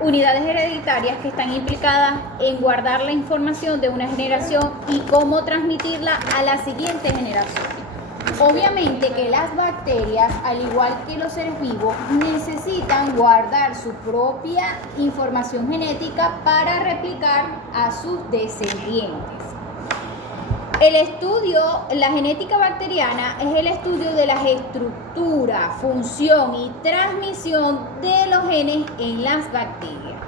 unidades hereditarias que están implicadas en guardar la información de una generación y cómo transmitirla a la siguiente generación. Obviamente que las bacterias, al igual que los seres vivos, necesitan guardar su propia información genética para replicar a sus descendientes. El estudio, la genética bacteriana, es el estudio de la estructura, función y transmisión de los genes en las bacterias.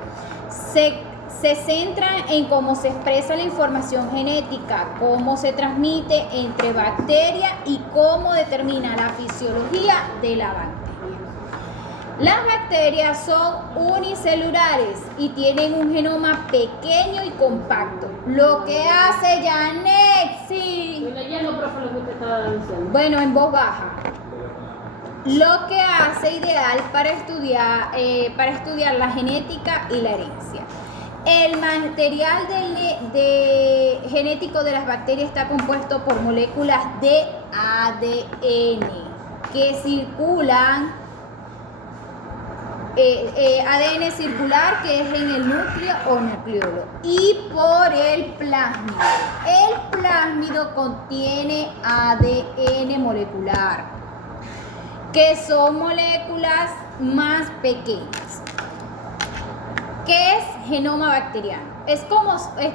Se centra en cómo se expresa la información genética, cómo se transmite entre bacterias y cómo determina la fisiología de la bacteria. Las bacterias son unicelulares y tienen un genoma pequeño y compacto. Lo que hace Janet, sí. Estoy leyendo, profe, lo que usted está diciendo. Bueno, en voz baja. Lo que hace ideal para estudiar la genética y la herencia. El material genético de las bacterias está compuesto por moléculas de ADN que circulan. ADN circular, que es en el núcleo o nucleolo, y por el plásmido. El plásmido contiene ADN molecular, que son moléculas más pequeñas. ¿Qué es genoma bacteriano? Es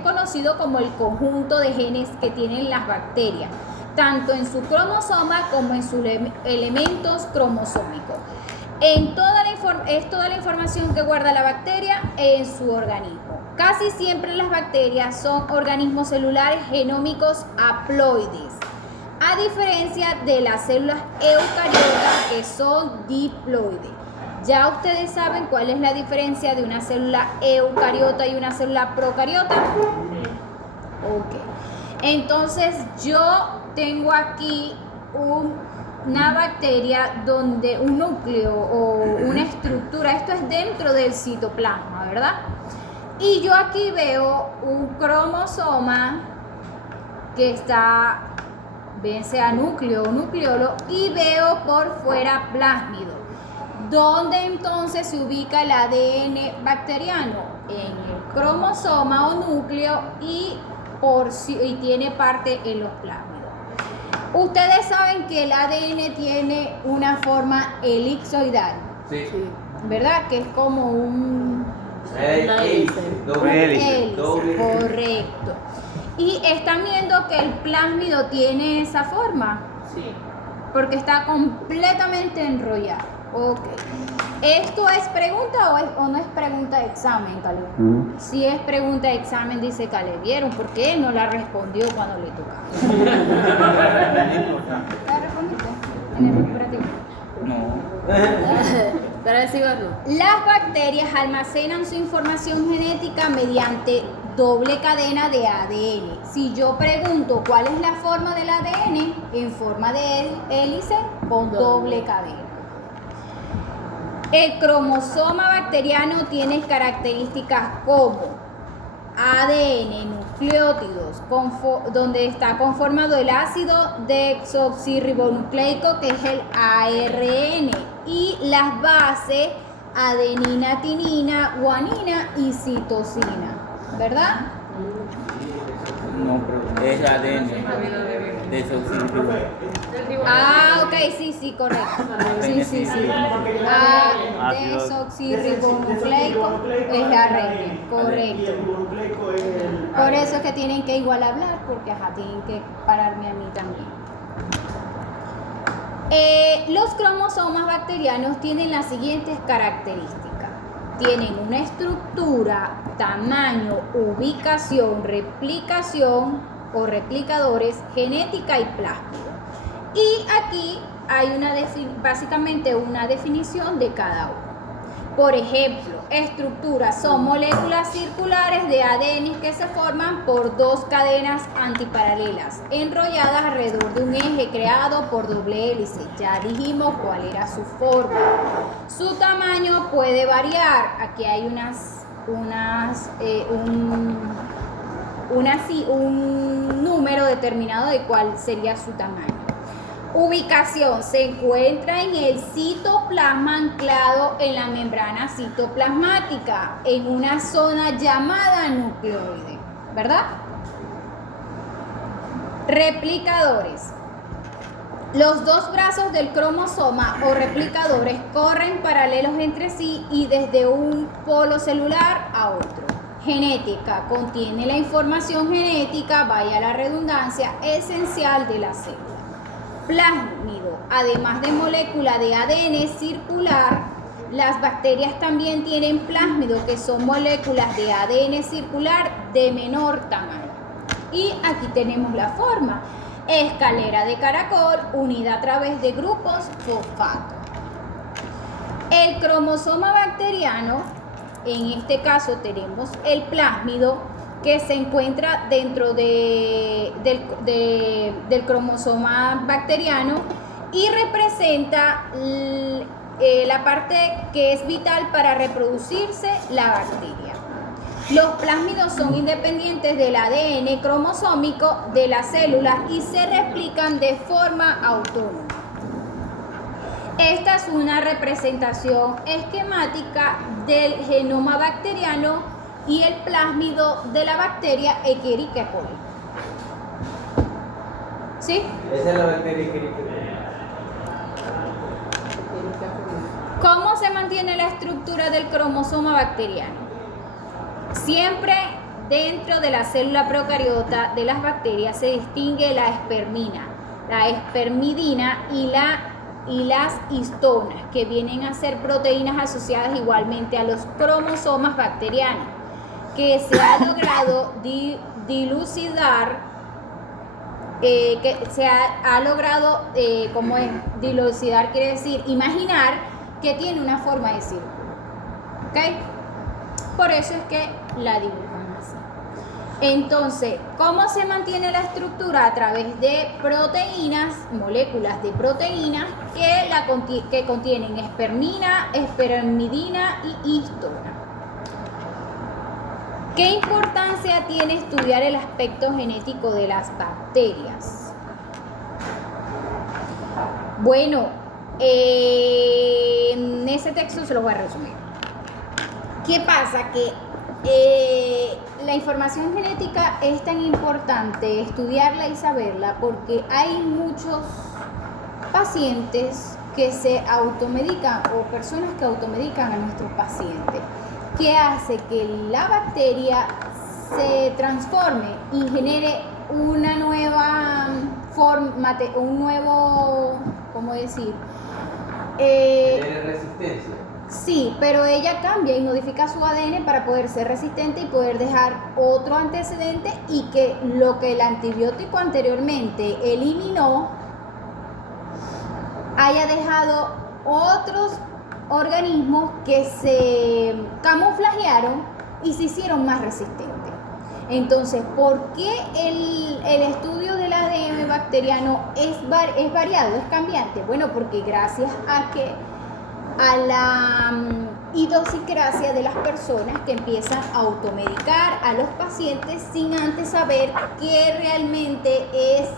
conocido como el conjunto de genes que tienen las bacterias, tanto en su cromosoma como en sus elementos cromosómicos. Es toda la información que guarda la bacteria en su organismo. Casi siempre las bacterias son organismos celulares genómicos haploides, a diferencia de las células eucariotas que son diploides. ¿Ya ustedes saben cuál es la diferencia de una célula eucariota y una célula procariota? Ok. Entonces yo tengo aquí una bacteria donde un núcleo o una estructura, esto es dentro del citoplasma, ¿verdad? Y yo aquí veo un cromosoma que está, bien sea núcleo o nucleolo, y veo por fuera plásmido. ¿Dónde entonces se ubica el ADN bacteriano? En el cromosoma o núcleo y tiene parte en los plásmidos. Ustedes saben que el ADN tiene una forma elipsoidal. Sí. ¿Verdad? Que es como Doble hélice. Correcto. Y están viendo que el plásmido tiene esa forma. Sí. Porque está completamente enrollado. Ok. ¿Esto es pregunta o no es pregunta de examen, Caleb? Si es pregunta de examen, dice Caleb. ¿Vieron por qué no la respondió cuando le tocaba? ¿La respondiste? ¿En el recuperativo? No. Para decirlo. Las bacterias almacenan su información genética mediante doble cadena de ADN. Si yo pregunto cuál es la forma del ADN, en forma de hélice con doble cadena. El cromosoma bacteriano tiene características como ADN, nucleótidos, donde está conformado el ácido desoxirribonucleico, que es el ARN, y las bases adenina, timina, guanina y citosina, ¿verdad? No, pero es ADN. Ah, ok, sí, correcto. Sí. Desoxirribonucleico es ARN, correcto. Por eso es que tienen que igual hablar, porque tienen que pararme a mí también. Los cromosomas bacterianos tienen las siguientes características. Tienen una estructura, tamaño, ubicación, replicación o replicadores, genética y plásmido. Y aquí hay básicamente una definición de cada uno. Por ejemplo, estructuras son moléculas circulares de ADN que se forman por dos cadenas antiparalelas, enrolladas alrededor de un eje creado por doble hélice. Ya dijimos cuál era su forma. Su tamaño puede variar. Aquí hay un número determinado de cuál sería su tamaño. Ubicación: se encuentra en el citoplasma anclado en la membrana citoplasmática, en una zona llamada nucleoide, ¿verdad? Replicadores. Los dos brazos del cromosoma o replicadores corren paralelos entre sí y desde un polo celular a otro. Genética: contiene la información genética, vaya la redundancia, esencial de la célula. Plásmido: además de molécula de ADN circular, las bacterias también tienen plásmido, que son moléculas de ADN circular de menor tamaño. Y aquí tenemos la forma: escalera de caracol unida a través de grupos fosfato. El cromosoma bacteriano, en este caso tenemos el plásmido, que se encuentra dentro del cromosoma bacteriano y representa la parte que es vital para reproducirse la bacteria. Los plásmidos son independientes del ADN cromosómico de las células y se replican de forma autónoma. Esta es una representación esquemática del genoma bacteriano y el plásmido de la bacteria Escherichia coli. ¿Sí? Esa es la bacteria Escherichia coli. ¿Cómo se mantiene la estructura del cromosoma bacteriano? Siempre dentro de la célula procariota de las bacterias se distingue la espermina, la espermidina y las histonas, que vienen a ser proteínas asociadas igualmente a los cromosomas bacterianos, que se ha logrado dilucidar, ¿cómo es? Dilucidar quiere decir imaginar que tiene una forma de círculo, ¿ok? Por eso es que la dibujan así. Entonces, ¿cómo se mantiene la estructura? A través de proteínas, moléculas de proteínas que contienen espermina, espermidina y histona. ¿Qué importancia tiene estudiar el aspecto genético de las bacterias? Bueno, en ese texto se lo voy a resumir. ¿Qué pasa? Que la información genética es tan importante estudiarla y saberla porque hay muchos pacientes que se automedican o personas que automedican a nuestros pacientes, que hace que la bacteria se transforme y genere una nueva forma, un nuevo, ¿cómo decir? Genera resistencia. Sí, pero ella cambia y modifica su ADN para poder ser resistente y poder dejar otro antecedente y que lo que el antibiótico anteriormente eliminó haya dejado otros organismos que se camuflajearon y se hicieron más resistentes. Entonces, ¿por qué el estudio del ADN bacteriano es variado, es cambiante? Bueno, porque gracias a la idiosincrasia de las personas que empiezan a automedicar a los pacientes sin antes saber qué realmente es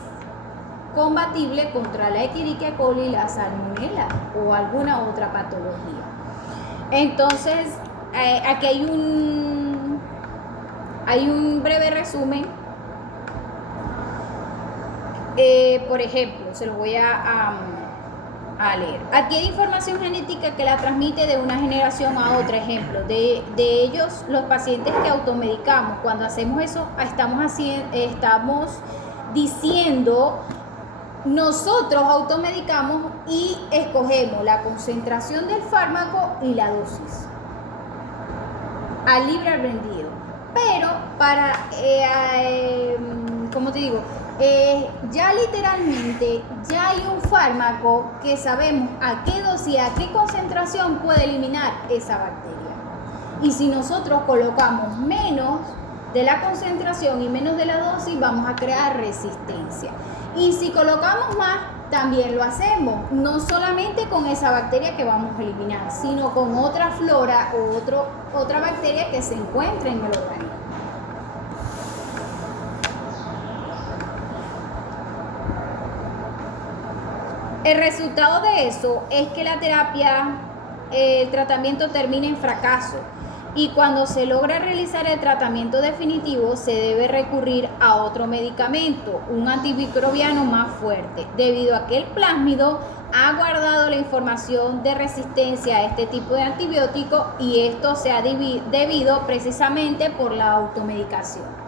combatible contra la Escherichia coli, la salmonela o alguna otra patología. Entonces, aquí hay un breve resumen. Por ejemplo, se lo voy a leer. Adquiere información genética que la transmite de una generación a otra. Ejemplo, de ellos, los pacientes que automedicamos. Cuando hacemos eso, estamos diciendo, nosotros automedicamos y escogemos la concentración del fármaco y la dosis al libre albedrío. Pero para, ¿cómo te digo? Ya literalmente ya hay un fármaco que sabemos a qué dosis, a qué concentración puede eliminar esa bacteria. Y si nosotros colocamos menos de la concentración y menos de la dosis, vamos a crear resistencia. Y si colocamos más, también lo hacemos, no solamente con esa bacteria que vamos a eliminar, sino con otra flora o otra bacteria que se encuentre en el organismo. El resultado de eso es que la terapia, el tratamiento termina en fracaso. Y cuando se logra realizar el tratamiento definitivo, se debe recurrir a otro medicamento, un antimicrobiano más fuerte, debido a que el plásmido ha guardado la información de resistencia a este tipo de antibiótico, y esto se ha debido precisamente por la automedicación.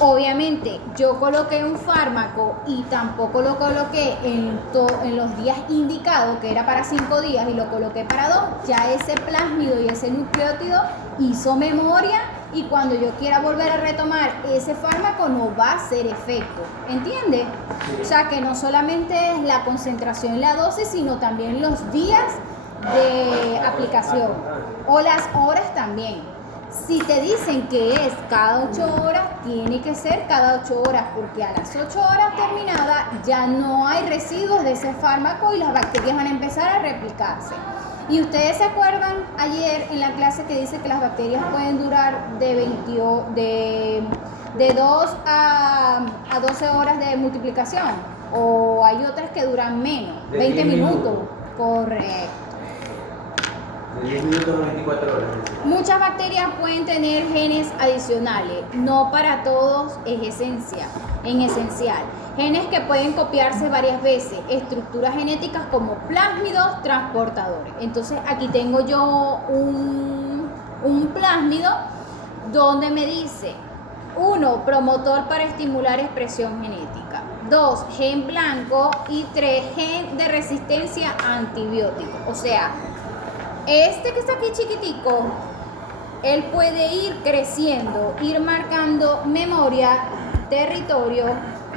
Obviamente, yo coloqué un fármaco y tampoco lo coloqué en los días indicados, que era para 5 días, y lo coloqué para 2. Ya ese plásmido y ese nucleótido hizo memoria, y cuando yo quiera volver a retomar ese fármaco no va a hacer efecto. ¿Entiendes? O sea, que no solamente es la concentración y la dosis, sino también los días de aplicación o las horas también. Si te dicen que es cada 8 horas, tiene que ser cada 8 horas, porque a las 8 horas terminadas ya no hay residuos de ese fármaco y las bacterias van a empezar a replicarse. Y ustedes se acuerdan ayer en la clase que dice que las bacterias pueden durar de 2 a 12 horas de multiplicación, o hay otras que duran menos, De 20 10 minutos. minutos. Correcto. De 10 minutos a 24 horas. Muchas bacterias pueden tener genes adicionales, no para todos es esencial. Genes que pueden copiarse varias veces, estructuras genéticas como plásmidos transportadores. Entonces aquí tengo yo un plásmido donde me dice: 1, promotor para estimular expresión genética; 2, gen blanco; y 3, gen de resistencia a antibióticos. O sea, este que está aquí chiquitico, él puede ir creciendo, ir marcando memoria, territorio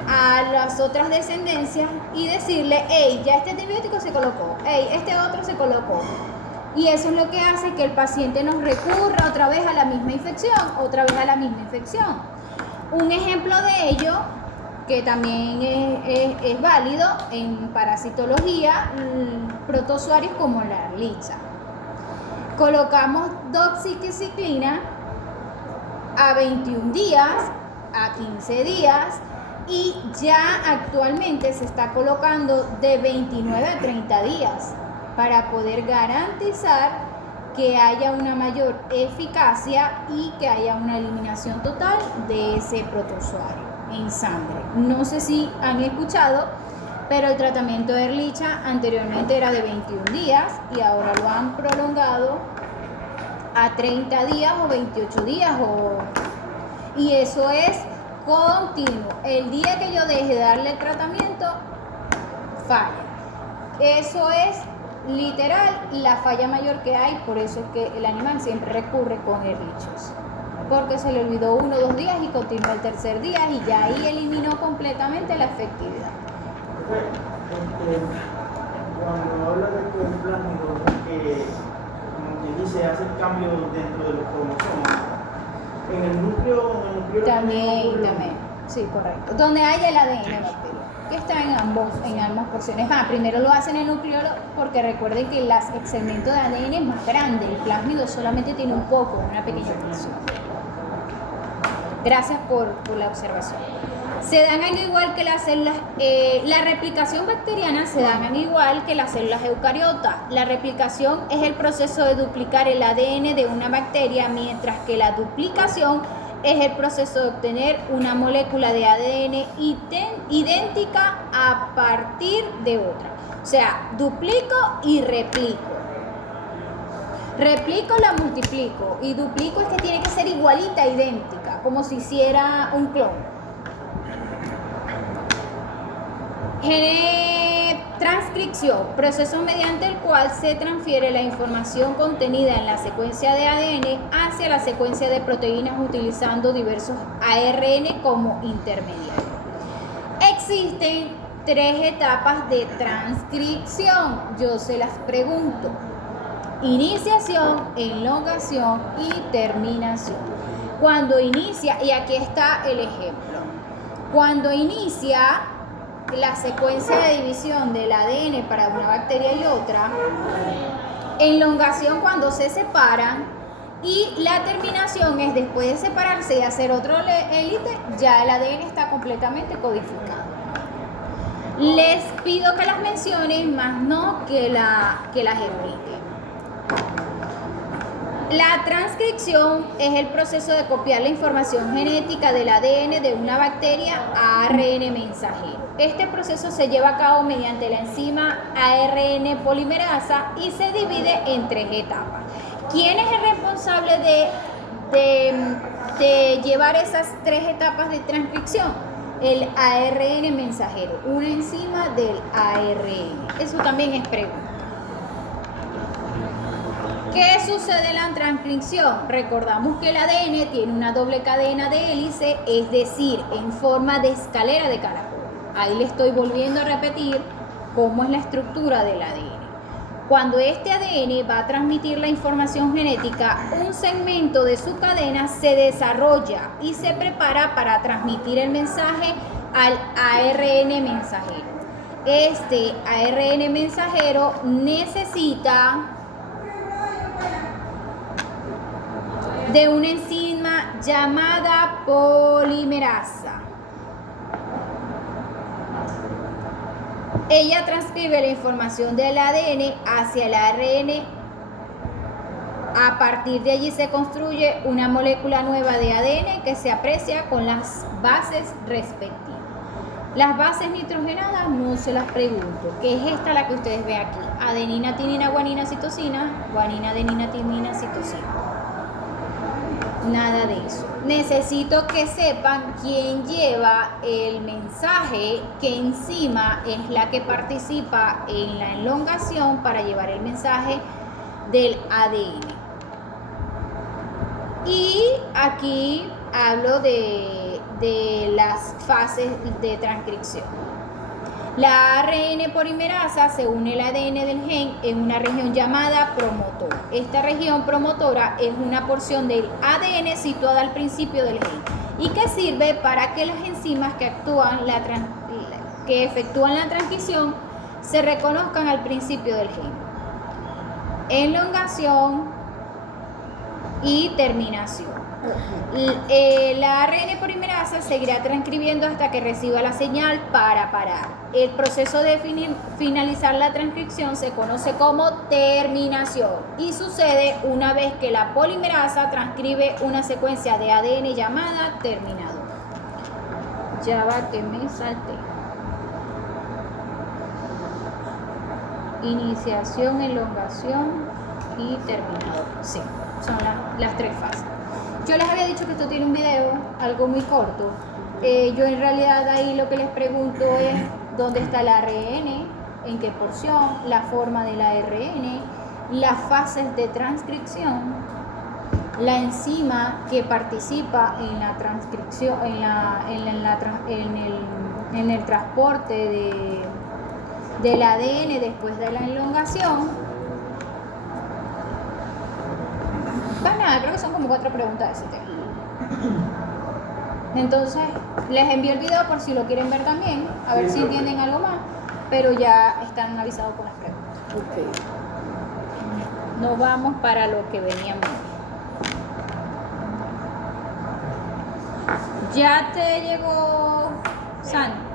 a las otras descendencias y decirle: hey, ya este antibiótico se colocó, hey, este otro se colocó. Y eso es lo que hace que el paciente nos recurra otra vez a la misma infección, Un ejemplo de ello, que también es válido en parasitología, protozoarios como la Ehrlichia. Colocamos doxiciclina a 21 días, a 15 días, y ya actualmente se está colocando de 29 a 30 días para poder garantizar que haya una mayor eficacia y que haya una eliminación total de ese protozoario en sangre. No sé si han escuchado, pero el tratamiento de Ehrlichia anteriormente era de 21 días y ahora lo han prolongado a 30 días o 28 días. Y eso es continuo. El día que yo deje de darle el tratamiento, falla. Eso es literal la falla mayor que hay. Por eso es que el animal siempre recurre con Ehrlichia, porque se le olvidó 1 o 2 días y continuó el tercer día y ya ahí eliminó completamente la efectividad. Cuando habla de que el plásmido es que, como quien dice, hace el cambio dentro de los cromosomas, en el núcleo También, sí, correcto. Donde hay el ADN bacteriano, que está en ambas porciones. Primero lo hacen en el núcleo, porque recuerden que el segmento de ADN es más grande, el plásmido solamente tiene un poco, una pequeña porción. Gracias por la observación. Se dan al igual que las células, la replicación bacteriana se dan al igual que las células eucariotas. La replicación es el proceso de duplicar el ADN de una bacteria, mientras que la duplicación es el proceso de obtener una molécula de ADN idéntica a partir de otra. O sea, duplico y replico. Replico, la multiplico, y duplico es que tiene que ser igualita, idéntica, como si hiciera un clon. Transcripción, proceso mediante el cual se transfiere la información contenida en la secuencia de ADN hacia la secuencia de proteínas utilizando diversos ARN como intermediarios. Existen 3 etapas de transcripción. Yo se las pregunto: iniciación, elongación y terminación. Cuando inicia, y aquí está el ejemplo, cuando inicia la secuencia de división del ADN para una bacteria y otra, elongación cuando se separan, y la terminación es después de separarse y hacer otro élite, ya el ADN está completamente codificado. Les pido que las mencionen, más no que las expliquen. La transcripción es el proceso de copiar la información genética del ADN de una bacteria a ARN mensajero. Este proceso se lleva a cabo mediante la enzima ARN polimerasa y se divide en 3 etapas. ¿Quién es el responsable de llevar esas 3 etapas de transcripción? El ARN mensajero, una enzima del ARN. Eso también es pregunta. ¿Qué sucede en la transcripción? Recordamos que el ADN tiene una doble cadena de hélice, es decir, en forma de escalera de caracol. Ahí le estoy volviendo a repetir cómo es la estructura del ADN. Cuando este ADN va a transmitir la información genética, un segmento de su cadena se desarrolla y se prepara para transmitir el mensaje al ARN mensajero. Este ARN mensajero necesita de una enzima llamada polimerasa. Ella transcribe la información del ADN hacia el ARN. A partir de allí se construye una molécula nueva de ADN que se aprecia con las bases respectivas. Las bases nitrogenadas no se las pregunto, que es esta la que ustedes ven aquí: adenina, timina, guanina, citosina, guanina, adenina, timina, citosina. Nada de eso. Necesito que sepan quién lleva el mensaje, qué enzima es la que participa en la elongación para llevar el mensaje del ADN. Y aquí hablo de las fases de transcripción. La ARN polimerasa se une al ADN del gen en una región llamada promotor. Esta región promotora es una porción del ADN situada al principio del gen y que sirve para que las enzimas que efectúan la transcripción se reconozcan al principio del gen. Elongación y terminación. La ARN polimerasa seguirá transcribiendo hasta que reciba la señal para parar. El proceso de finalizar la transcripción se conoce como terminación y sucede una vez que la polimerasa transcribe una secuencia de ADN llamada terminado. Ya va que me salté. Iniciación, elongación y terminado. Sí, son las 3 fases. Yo les había dicho que esto tiene un video, algo muy corto. Yo en realidad ahí lo que les pregunto es dónde está el ARN, en qué porción, la forma del ARN, las fases de transcripción, la enzima que participa en la transcripción, en el transporte del ADN después de la elongación. Nada, creo que son como 4 preguntas de ese tema. Entonces, les envío el video por si lo quieren ver también, a ver si entienden algo más, pero ya están avisados con las preguntas. Ok. Nos vamos para lo que veníamos. ¿Ya te llegó, San?